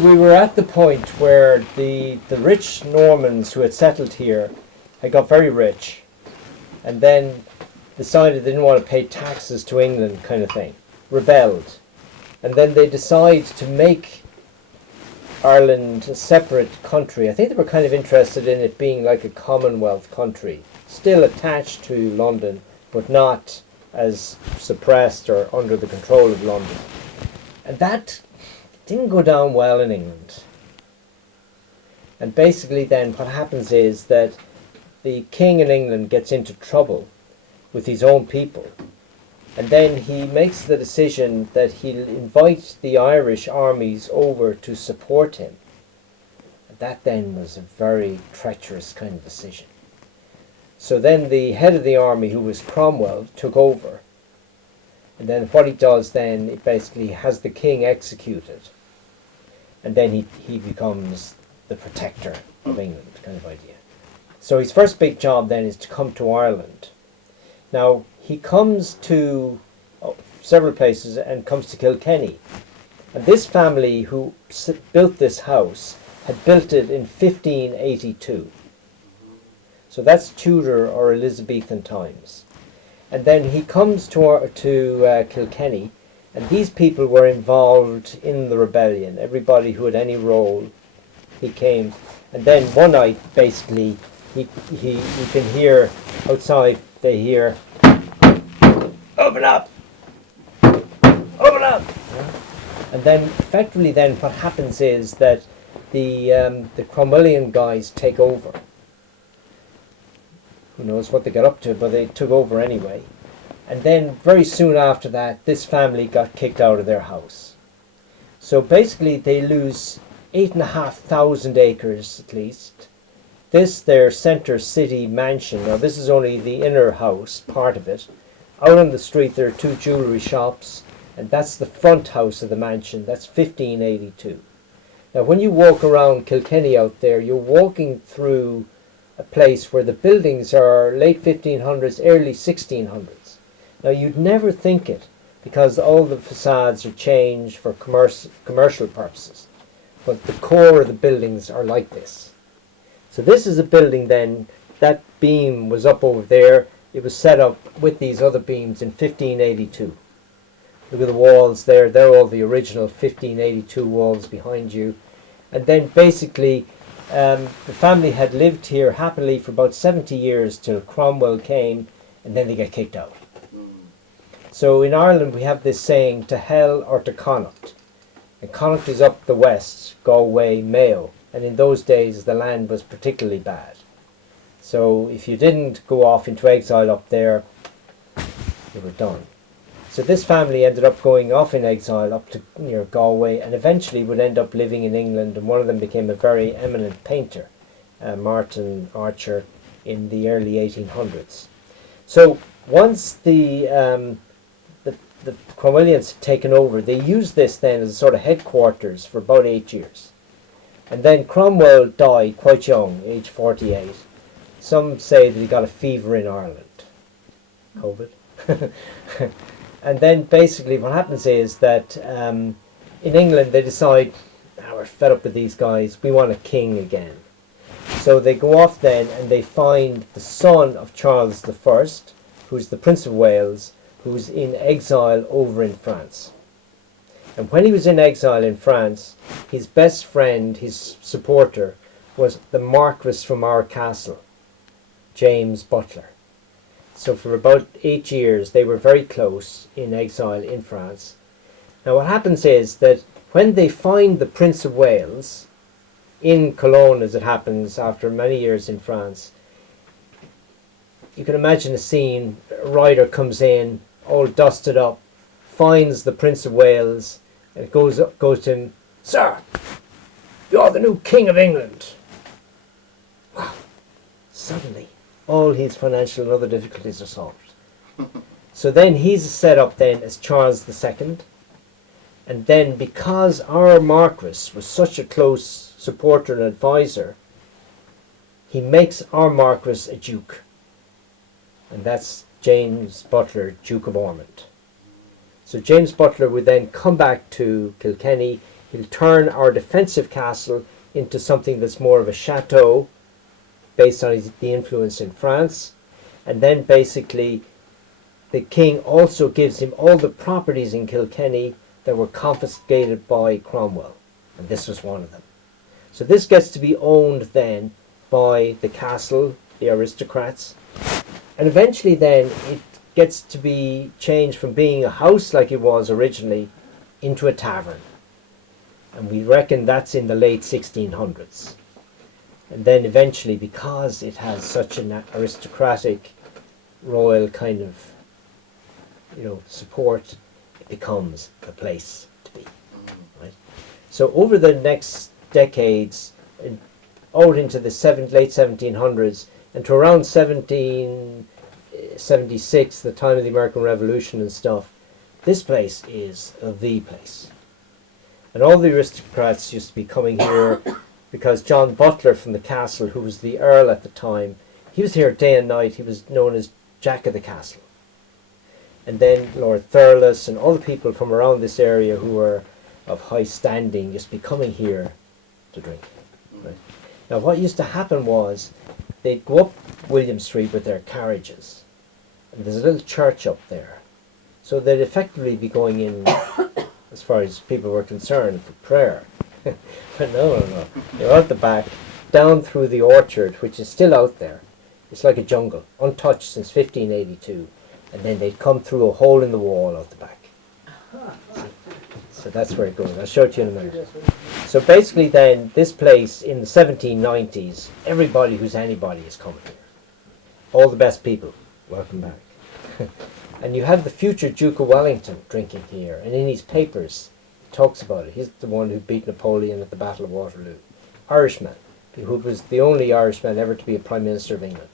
We were at the point where the rich Normans who had settled here had got very rich and then decided they didn't want to pay taxes to England, kind of thing, rebelled. And then they decided to make Ireland a separate country. I think they were kind of interested in it being like a Commonwealth country, still attached to London, but not as suppressed or under the control of London. And that didn't go down well in England. And basically then what happens is that the king in England gets into trouble with his own people. And then he makes the decision that he'll invite the Irish armies over to support him. And that then was a very treacherous kind of decision. So then the head of the army, who was Cromwell, took over. And then what he does then, it basically has the king executed. And then he becomes the protector of England, kind of idea. So his first big job then is to come to Ireland. Now, he comes to several places and comes to Kilkenny. And this family who built this house had built it in 1582. So that's Tudor or Elizabethan times. And then he comes to Kilkenny, and these people were involved in the rebellion. Everybody who had any role, he came. And then one night, basically, you can hear outside, they hear, "Open up! Open up!" And then, effectively then, what happens is that the Cromwellian guys take over. Who knows what they got up to, but they took over anyway. And then very soon after that, this family got kicked out of their house. So basically they lose 8,500 acres at least. This, their centre city mansion, now this is only the inner house, part of it. Out on the street there are two jewellery shops, and that's the front house of the mansion. That's 1582. Now when you walk around Kilkenny out there, you're walking through a place where the buildings are late 1500s, early 1600s. Now you'd never think it, because all the facades are changed for commercial purposes. But the core of the buildings are like this. So this is a building then, that beam was up over there. It was set up with these other beams in 1582. Look at the walls there, they're all the original 1582 walls behind you. And then basically the family had lived here happily for about 70 years till Cromwell came, and then they get kicked out. So in Ireland we have this saying, to hell or to Connacht. And Connacht is up the west, Galway, Mayo. And in those days the land was particularly bad. So if you didn't go off into exile up there, you were done. So this family ended up going off in exile up to near Galway, and eventually would end up living in England, and one of them became a very eminent painter, Martin Archer, in the early 1800s. So once the Cromwellians had taken over, they used this then as a sort of headquarters for about 8 years. And then Cromwell died quite young, age 48. Some say that he got a fever in Ireland. COVID. And then basically what happens is that in England they decide, we're fed up with these guys, we want a king again. So they go off then and they find the son of Charles I, who's the Prince of Wales, who's in exile over in France. And when he was in exile in France, his best friend, his supporter, was the Marquis from our castle, James Butler. So for about 8 years they were very close in exile in France. Now what happens is that when they find the Prince of Wales in Cologne, as it happens after many years in France, you can imagine a scene. A rider comes in all dusted up, finds the Prince of Wales, and it goes to him, "Sir, you're the new King of England." Wow. Suddenly all his financial and other difficulties are solved. So then he's set up then as Charles II. And then because our Marquis was such a close supporter and advisor, he makes our Marquis a Duke. And that's James Butler, Duke of Ormond. So James Butler would then come back to Kilkenny. He'll turn our defensive castle into something that's more of a chateau based on the influence in France. And then basically the king also gives him all the properties in Kilkenny that were confiscated by Cromwell. And this was one of them. So this gets to be owned then by the castle, the aristocrats. And eventually then it gets to be changed from being a house like it was originally into a tavern. And we reckon that's in the late 1600s. And then eventually, because it has such an aristocratic, royal kind of, support, it becomes the place to be. Right? So over the next decades, out into the late 1700s, and to around 1776, the time of the American Revolution and stuff, this place is the place. And all the aristocrats used to be coming here because John Butler from the castle, who was the Earl at the time, he was here day and night. He was known as Jack of the Castle. And then Lord Thurles and all the people from around this area who were of high standing used to be coming here to drink. Right? Now what used to happen was they'd go up William Street with their carriages. And there's a little church up there. So they'd effectively be going in, as far as people were concerned, for prayer. But no. They're out the back, down through the orchard, which is still out there. It's like a jungle, untouched since 1582. And then they'd come through a hole in the wall out the back. So that's where it goes. I'll show it to you in a minute. So basically then, this place in the 1790s, everybody who's anybody is coming here. All the best people, welcome back. And you have the future Duke of Wellington drinking here, and in his papers he talks about it. He's the one who beat Napoleon at the Battle of Waterloo. Irishman, who was the only Irishman ever to be a Prime Minister of England.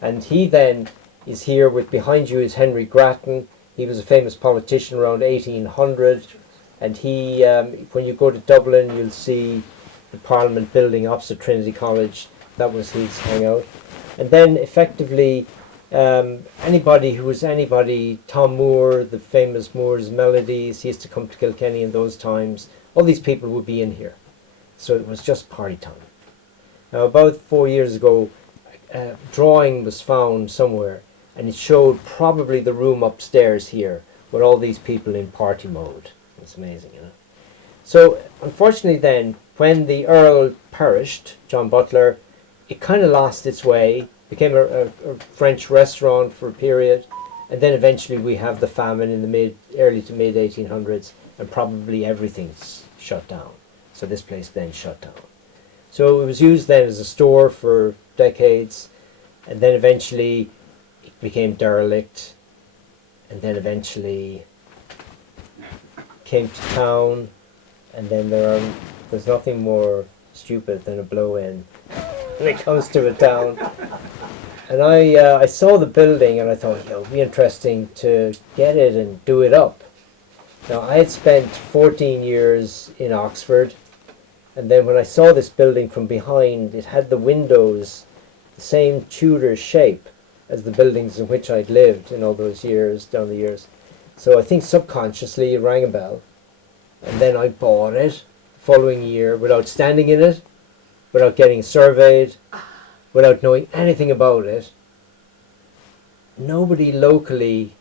And he then is here with, behind you is Henry Grattan. He was a famous politician around 1800, and he, when you go to Dublin, you'll see the Parliament building opposite Trinity College. That was his hangout. And then effectively, anybody who was anybody, Tom Moore, the famous Moore's Melodies, he used to come to Kilkenny in those times. All these people would be in here. So it was just party time. Now about 4 years ago, a drawing was found somewhere, and it showed probably the room upstairs here with all these people in party mode. It's amazing, you know. So unfortunately then, when the Earl perished, John Butler, it kind of lost its way, became a French restaurant for a period, and then eventually we have the famine in the early to mid 1800s, and probably everything's shut down. So this place then shut down. So it was used then as a store for decades, and then eventually it became derelict, and then eventually came to town, and then there's nothing more stupid than a blow-in when it comes to a town. And I saw the building and I thought, it would be interesting to get it and do it up. Now I had spent 14 years in Oxford, and then when I saw this building from behind, it had the windows the same Tudor shape as the buildings in which I'd lived in all those years, down the years. So I think subconsciously it rang a bell, and then I bought it the following year without standing in it, without getting surveyed, without knowing anything about it. Nobody locally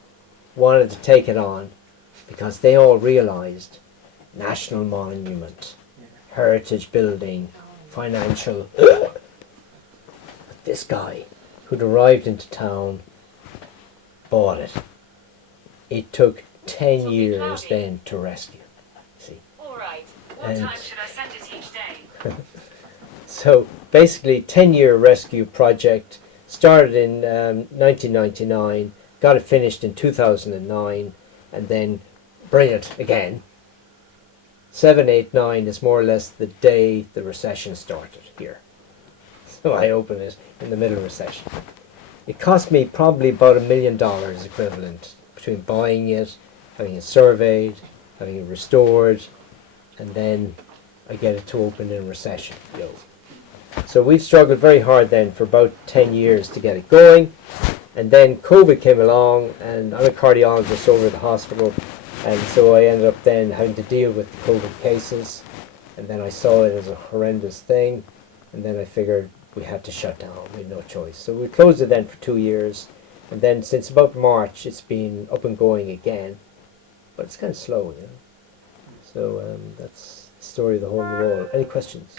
wanted to take it on because they all realized national monument, heritage building, financial. But this guy who'd arrived into town bought it. It took 10 years then to rescue. See? All right. What time should I send it each day? So basically 10-year rescue project, started in 1999, got it finished in 2009, and then bring it again. 7, 8, 9 is more or less the day the recession started here. So I opened it in the middle of recession. It cost me probably about $1 million equivalent between buying it, having it surveyed, having it restored, and then I get it to open in recession. So we've struggled very hard then for about 10 years to get it going, and then COVID came along, and I'm a cardiologist over at the hospital, And so I ended up then having to deal with the COVID cases, and then I saw it as a horrendous thing, and then I figured we had to shut down. We had no choice. So we closed it then for 2 years, and then since about March it's been up and going again, but it's kind of slow, you know. So that's the story of the hole in the wall. Any questions?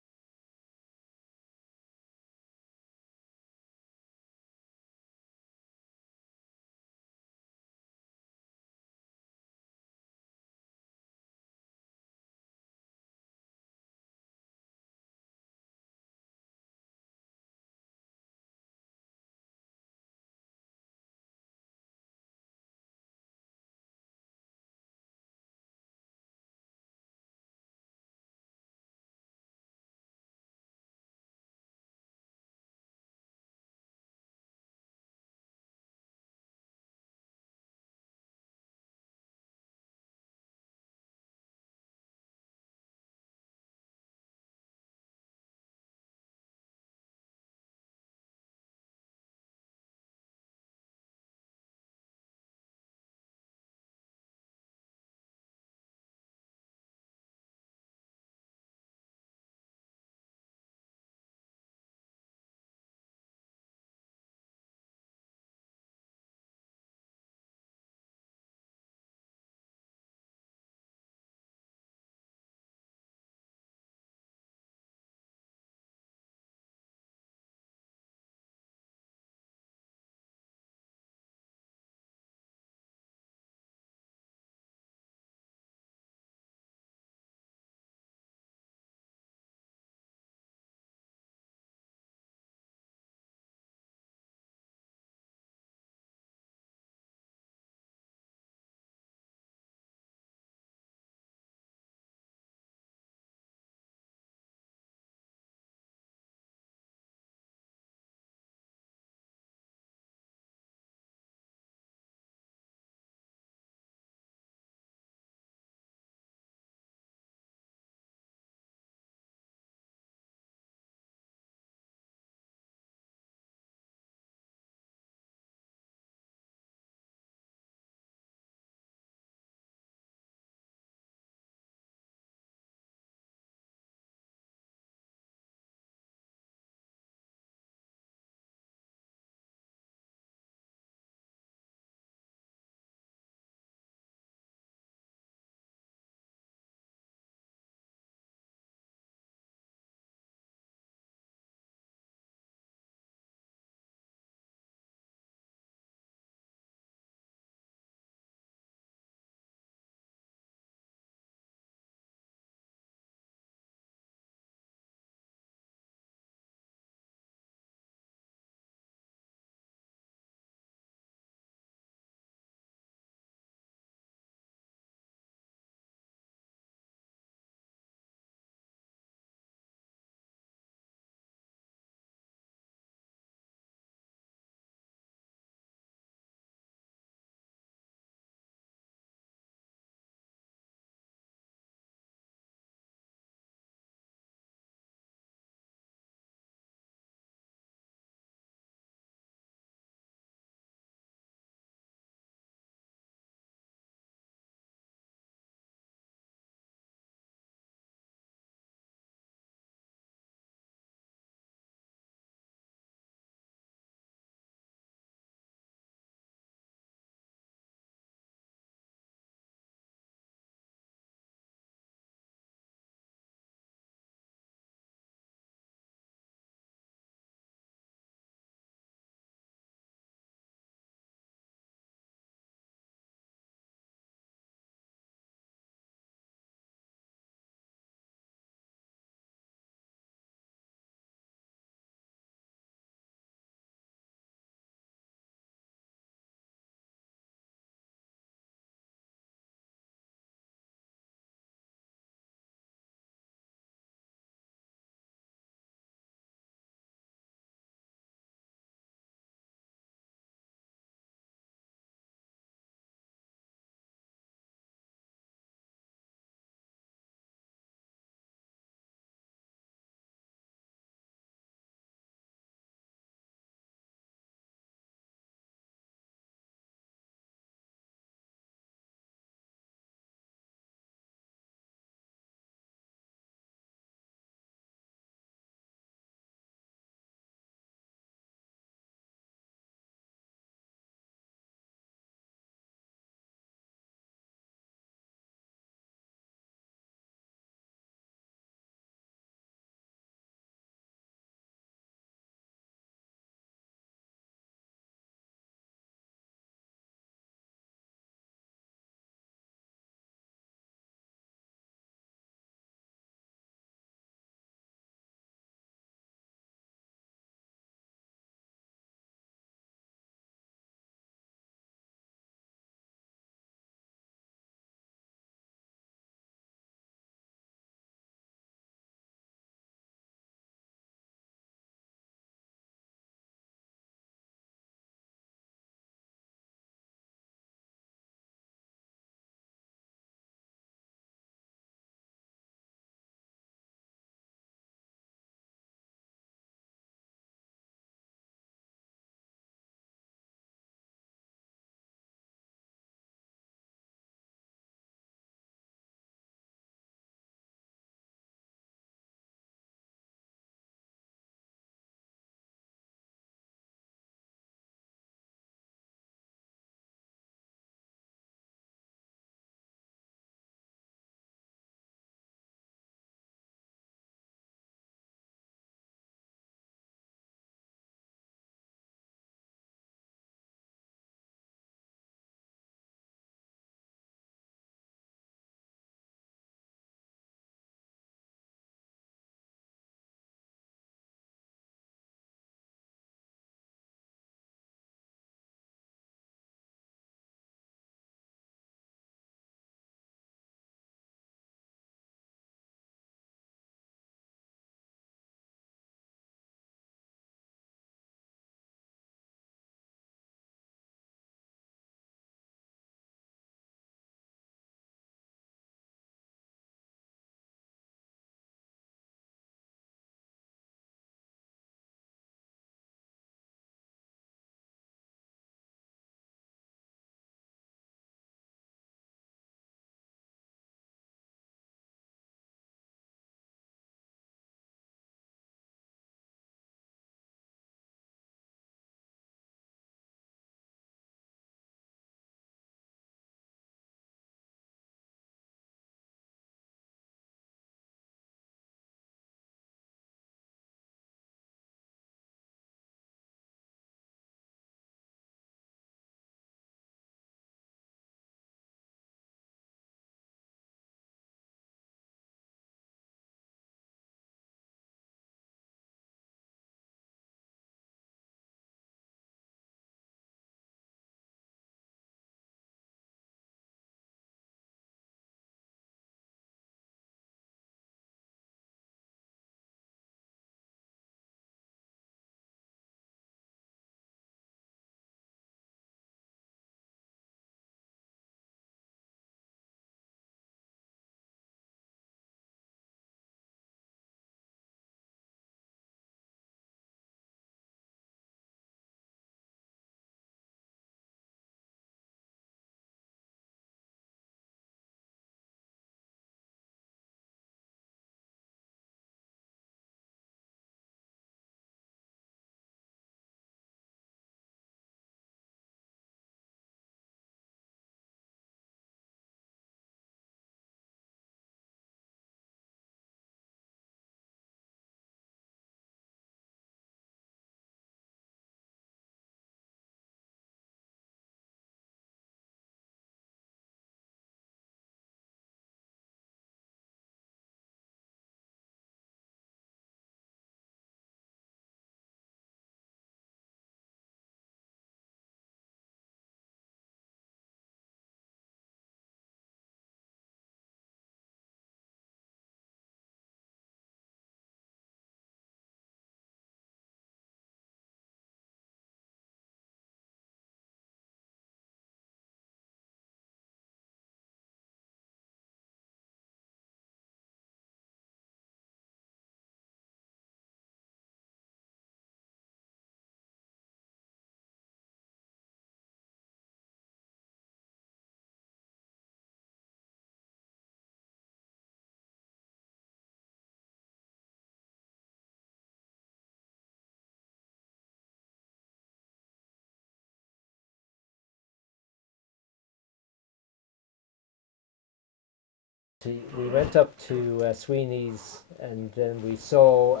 We went up to Sweeney's, and then we saw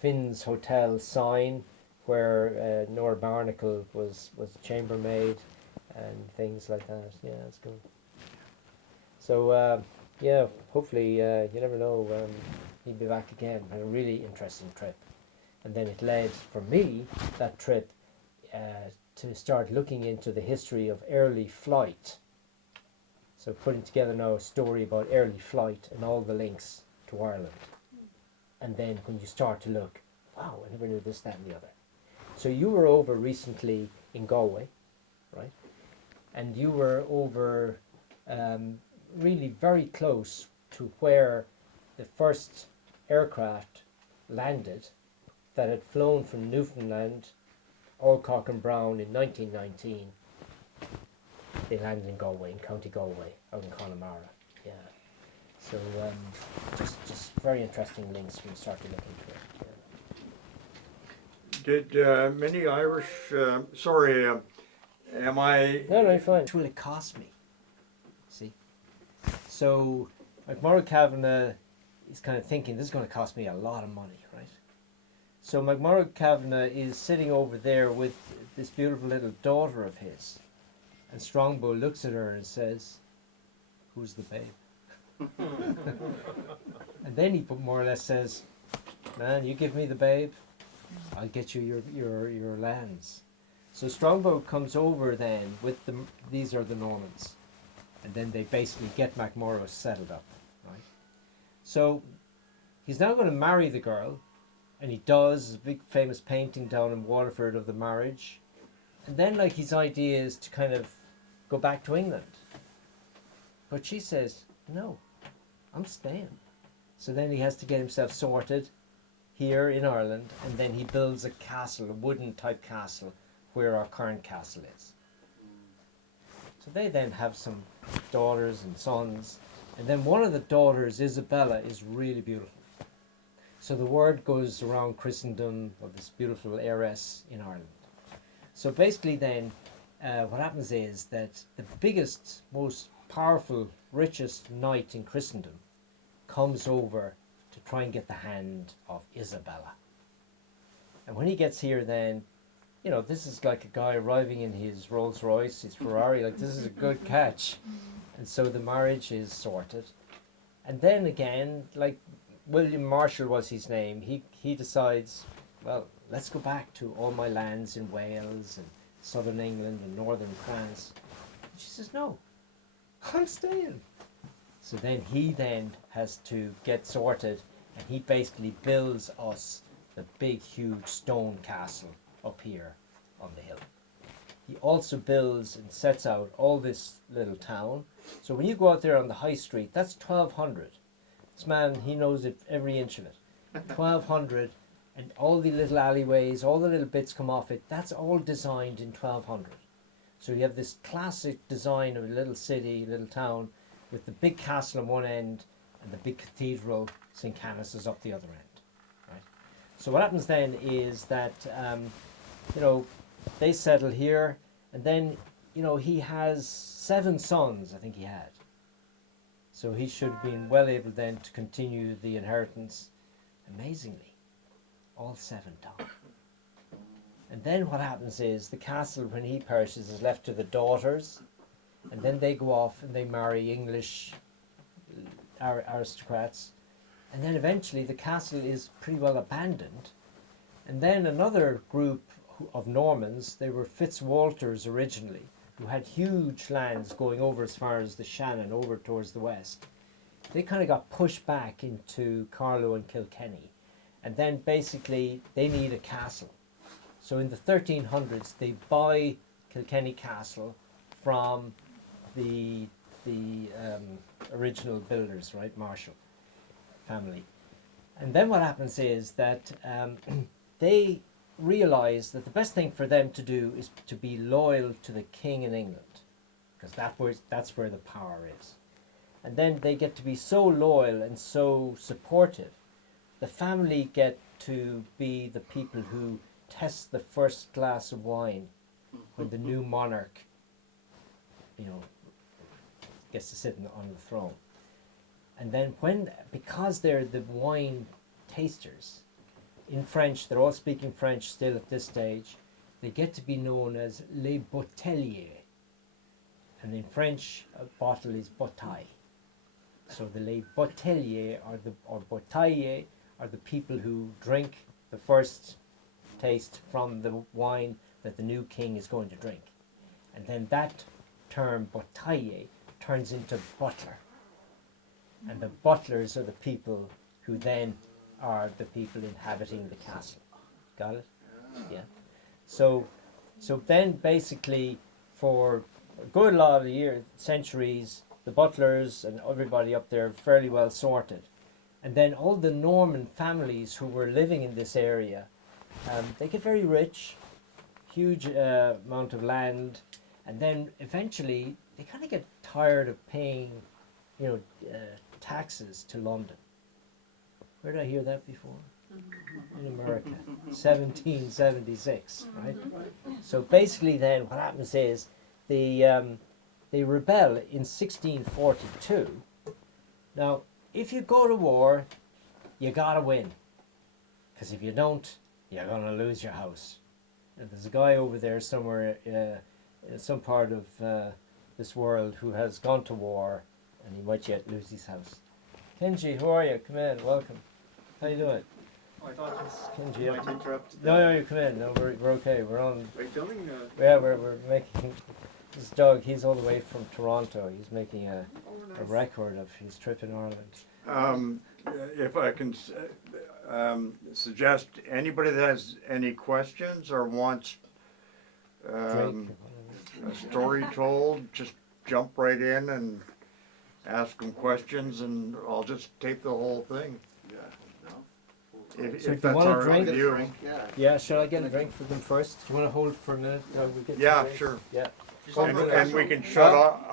Finn's Hotel sign where Nora Barnacle was chambermaid and things like that. Yeah, it's good. So yeah, hopefully you never know. He'll be back again. Had a really interesting trip, and then it led for me that trip to start looking into the history of early flight. So putting together now a story about early flight and all the links to Ireland. And then when you start to look, wow, I never knew this, that and the other. So you were over recently in Galway, right? And you were over really very close to where the first aircraft landed that had flown from Newfoundland, Alcock and Brown in 1919. They landed in Galway, in County Galway, out in Connemara. Yeah. So just very interesting links when you start to look into it. Yeah. Did many Irish? Sorry, am I? No, you're fine. What will it cost me? See? So McMurrough Kavanagh is kind of thinking this is going to cost me a lot of money, right? So McMurrough Kavanagh is sitting over there with this beautiful little daughter of his. And Strongbow looks at her and says, "Who's the babe?" And then he more or less says, "Man, you give me the babe, I'll get you your lands." So Strongbow comes over then with these are the Normans, and then they basically get MacMorrough settled up, right? So he's now going to marry the girl, and he does a big famous painting down in Waterford of the marriage, and then like his idea is to kind of go back to England. But she says, "No, I'm staying." So then he has to get himself sorted here in Ireland, and then he builds a castle, a wooden type castle, where our current castle is. So they then have some daughters and sons, and then one of the daughters, Isabella, is really beautiful. So the word goes around Christendom of this beautiful heiress in Ireland. So basically then, what happens is that the biggest, most powerful, richest knight in Christendom comes over to try and get the hand of Isabella. And when he gets here then, you know, this is like a guy arriving in his Rolls Royce, his Ferrari, like this is a good catch. And so the marriage is sorted. And then again, like William Marshall was his name, he decides, well, let's go back to all my lands in Wales and southern England and northern France. And she says, "No, I'm staying." So then he then has to get sorted, and he basically builds us the big huge stone castle up here on the hill. He also builds and sets out all this little town. So when you go out there on the high street, that's 1200. This man, he knows it, every inch of it. 1200. And all the little alleyways, all the little bits come off it, that's all designed in 1200. So you have this classic design of a little city, little town, with the big castle on one end and the big cathedral, St. Canice, is up the other end. Right? So what happens then is that, you know, they settle here, and then, you know, he has 7 sons, I think he had. So he should have been well able then to continue the inheritance, amazingly. All 7 died. And then what happens is the castle, when he perishes, is left to the daughters, and then they go off and they marry English aristocrats, and then eventually the castle is pretty well abandoned. And then another group of Normans, they were Fitzwalters originally, who had huge lands going over as far as the Shannon, over towards the west. They kind of got pushed back into Carlow and Kilkenny. And then basically they need a castle. So in the 1300s they buy Kilkenny Castle from the original builders, right, Marshall family. And then what happens is that they realise that the best thing for them to do is to be loyal to the king in England, because that's where the power is. And then they get to be so loyal and so supportive. The family get to be the people who test the first glass of wine when the new monarch, you know, gets to sit on the throne. And then because they're the wine tasters, in French, they're all speaking French still at this stage, they get to be known as les bouteilliers. And in French, a bottle is bouteille. So the les bouteilliers or bouteilliers are the people who drink the first taste from the wine that the new king is going to drink. And then that term bouteiller turns into butler. And the butlers are the people who then are the people inhabiting the castle. Got it? Yeah. So then basically for a good lot of years, centuries, the butlers and everybody up there fairly well sorted. And then all the Norman families who were living in this area, they get very rich, huge amount of land, and then eventually they kind of get tired of paying, taxes to London. Where did I hear that before? In America, 1776, right? So basically then what happens is they rebel in 1642. Now, if you go to war, you gotta win. Because if you don't, you're gonna lose your house. And there's a guy over there somewhere in some part of this world who has gone to war and he might yet lose his house. Kenji, who are you? Come in, welcome. How you doing? I thought Kenji, you might interrupt. no, you come in. No, we're okay. We're on. Are you filming? Yeah, we're making. This Doug, he's all the way from Toronto. He's making a record of his trip in Ireland. If I can suggest, anybody that has any questions or wants Drake. a story told, just jump right in and ask them questions, and I'll just tape the whole thing. Yeah. No. So If if you that's want a all right drink- with you. Yeah. Yeah, should I get a drink for them first? Do you want to hold for a minute? We'll get Yeah, the drink? sure. Yeah. Just And, one and we question. can shut off.